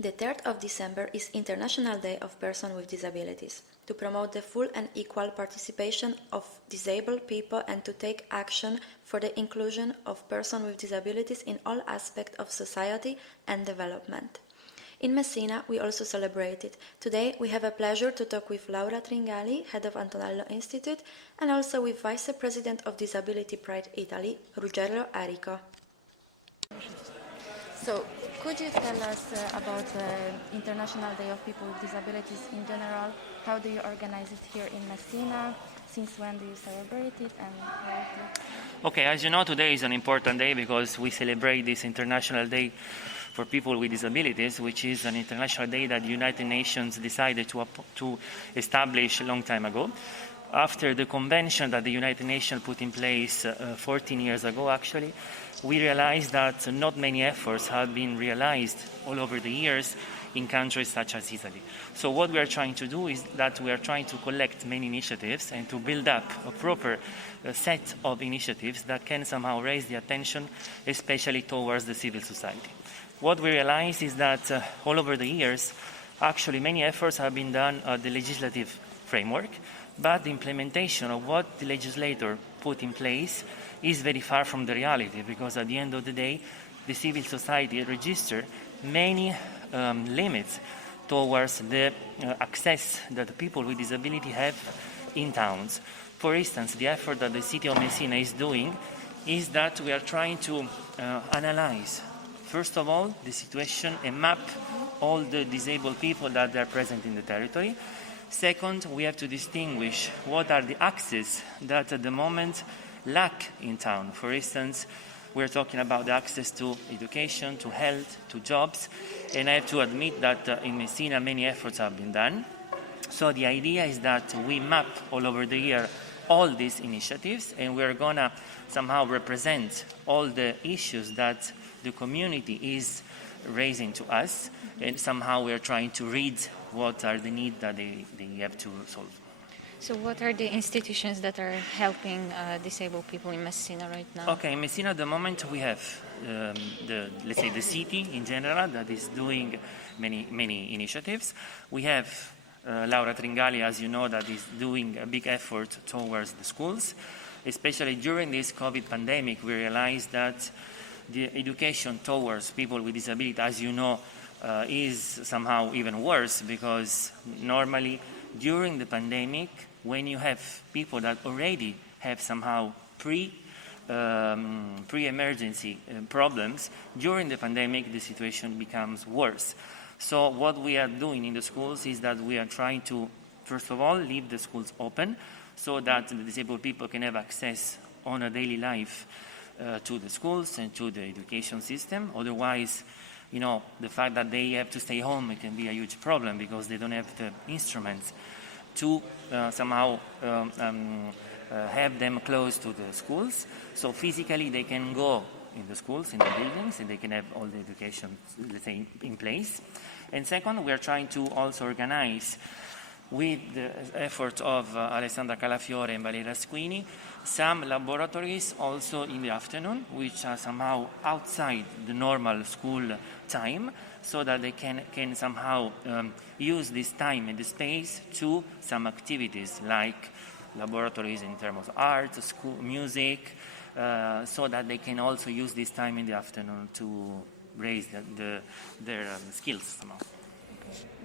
The 3rd of December is International Day of Persons with Disabilities, to promote the full and equal participation of disabled people and to take action for the inclusion of persons with disabilities in all aspects of society and development. In Messina, we also celebrate it. Today, we have a pleasure to talk with Laura Tringali, head of Antonello Institute, and also with Vice President of Disability Pride Italia, Ruggero Arico. So, could you tell us about the International Day of People with Disabilities in general? How do you organize it here in Messina? Since when do you celebrate it? And Okay, as you know, today is an important day because we celebrate this International Day for People with Disabilities, which is an international day that the United Nations decided to establish a long time ago. After the convention that the United Nations put in place 14 years ago, actually, we realized that not many efforts have been realized all over the years in countries such as Italy. So what we are trying to do is that we are trying to collect many initiatives and to build up a proper set of initiatives that can somehow raise the attention, especially towards the civil society. What we realize is that all over the years, actually many efforts have been done at the legislative framework, but the implementation of what the legislator put in place is very far from the reality, because at the end of the day, the civil society registered many limits towards the access that the people with disability have in towns. For instance, the effort that the city of Messina is doing is that we are trying to analyze, first of all, the situation and map all the disabled people that are present in the territory. Second, we have to distinguish what are the access that at the moment lack in town. For instance, we're talking about the access to education, to health, to jobs, and I have to admit that in Messina many efforts have been done. So the idea is that we map all over the year all these initiatives, and we're gonna somehow represent all the issues that the community is raising to us, and somehow we're trying to read what are the needs that they have to solve. So what are the institutions that are helping disabled people in Messina right now? Okay, in Messina at the moment we have let's say the city in general that is doing many initiatives. We have Laura Tringali, as you know, that is doing a big effort towards the schools. Especially during this COVID pandemic, we realized that the education towards people with disability, as you know, is somehow even worse, because normally during the pandemic, when you have people that already have somehow pre-emergency problems, during the pandemic the situation becomes worse. So what we are doing in the schools is that we are trying to, first of all, leave the schools open so that the disabled people can have access on a daily life to the schools and to the education system. Otherwise, you know, the fact that they have to stay home, it can be a huge problem because they don't have the instruments to somehow have them close to the schools. So physically they can go in the schools, in the buildings, and they can have all the education, let's say, in place. And second, we are trying to also organize, with the effort of Alessandra Calafiore and Valeria Squini, some laboratories also in the afternoon, which are somehow outside the normal school time, so that they can somehow use this time and the space to some activities like laboratories in terms of art, school, music, so that they can also use this time in the afternoon to raise their skills somehow.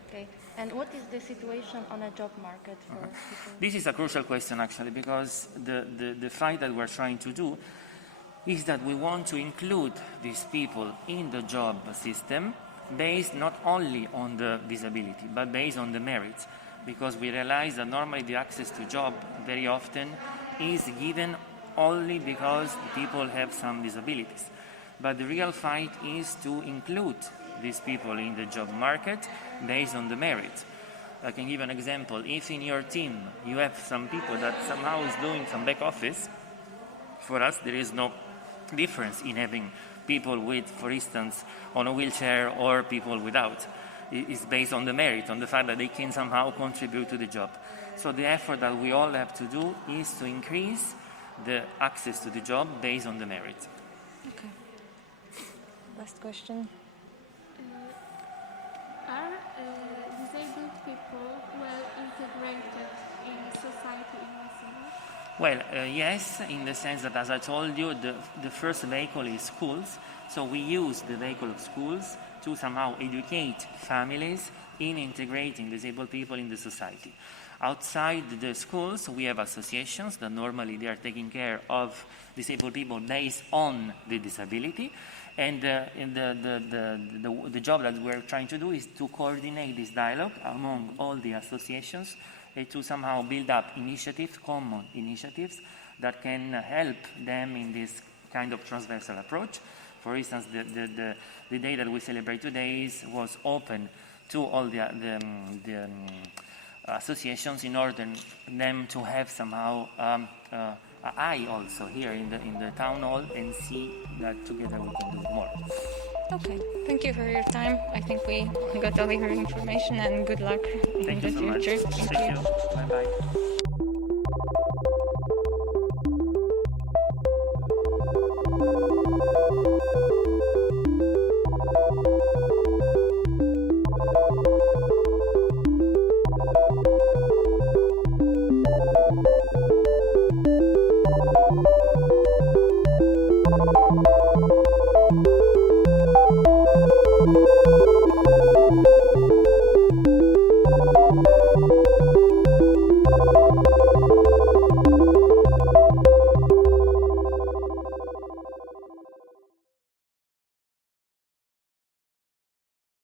Okay. And what is the situation on a job market for people? This is a crucial question, actually, because the fight that we're trying to do is that we want to include these people in the job system based not only on the disability, but based on the merits, because we realize that normally the access to job very often is given only because people have some disabilities. But the real fight is to include these people in the job market based on the merit. I can give an example. If in your team you have some people that somehow is doing some back office, for us there is no difference in having people with, for instance, on a wheelchair or people without. It is based on the merit, on the fact that they can somehow contribute to the job. So the effort that we all have to do is to increase the access to the job based on the merit. Okay. Last question. Well, yes, in the sense that, as I told you, the first vehicle is schools. So we use the vehicle of schools to somehow educate families in integrating disabled people in the society. Outside the schools, we have associations that normally they are taking care of disabled people based on the disability. And the job that we're trying to do is to coordinate this dialogue among all the associations and to somehow build up initiatives, common initiatives, that can help them in this kind of transversal approach. For instance, the day that we celebrate today was open to all the associations in order them to have somehow eye also here in the town hall and see that together we can do more. Okay, thank you for your time. I think we got all your information, and good luck in the future. Thank you so much. Thank you. Bye-bye.